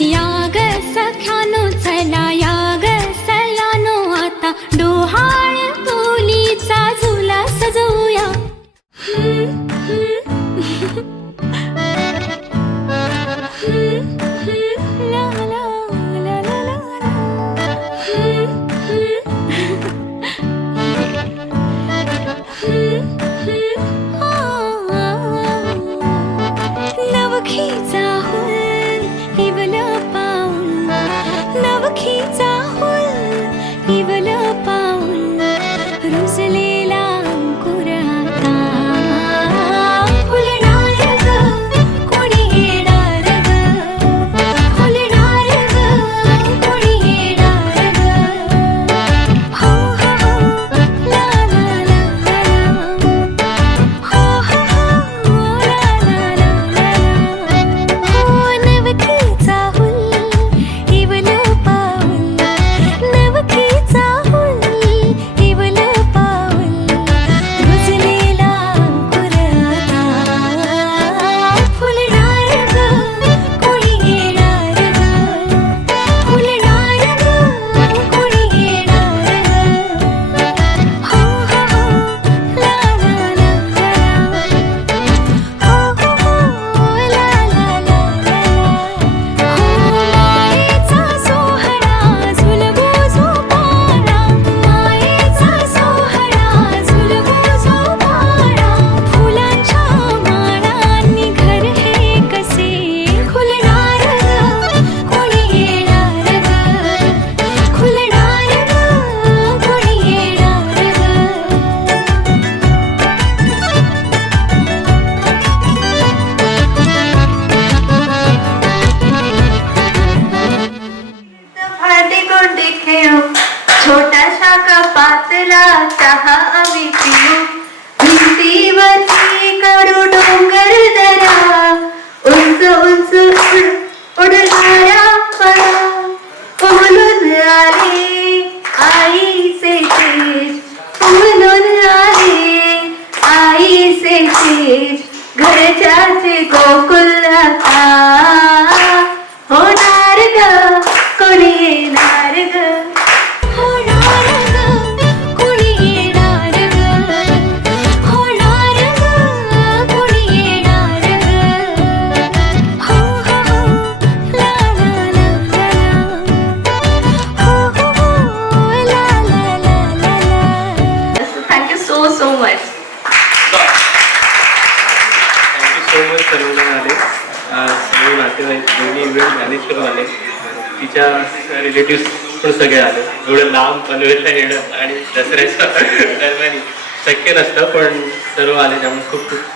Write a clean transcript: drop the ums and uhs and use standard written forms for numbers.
याग सख्यानो चला याग सयानो आता डोहाळ तोलीचा झुला सजवूया. ला ला ला ला ला नवखीचा हुल इवल पाऊल नवखीचा हुल इवल पाऊल रुजलेला अंकुर आता फुलणार ग कोणी येणार ग फुलणार ग कोणी येणार ग हो हो हो ला ला ला ला हो हो हो ला ला ला हो नवखीचा हुल इवल पाऊल नवखीचा हुल इवल पाऊल रुजलेला अंकुर आता फुलणार ग कोणी येणार ग फुलणार ग कोणी येणार ग हो हो हो ला ला ला ला हो हो हो ला ला ला ला हो मायेचा सोहळा झुलवू झोपाळा मायेचा सोहळा झुलवू झोपाळा फुलांच्या माळांनी घर हे कसे खुलणार ग कोणी येणार ग खुलणार ग कोणी येणार भांडी गोंडी खेळू छोटाशा कपातला चहा आम्ही पिऊ भिंतीवरती करू डोंगर दरा उंच उंच उडणाऱ्या फळा उमलून आले आईचे तेज उमलून आले आईचे तेज घरच्याचे गोकुल आता होणार ग कोणी येणार ग होणार ग कोणी येणार ग होणार ग कोणी येणार ग हो हो हो ला ला ला ला हो हो हो ला ला ला ला thank you so much. Thank you so much सर्वजण आले. सर्व नातेवाईक दोन्ही इव्हेंट मॅनेज करून आले. तिच्या रिलेटिव्स पण सगळे आले. एवढं लांब पनवेलला येणं आणि दसऱ्याच्या दरम्यान शक्य नसतं, पण सर्व आले त्यामुळे खूप खूप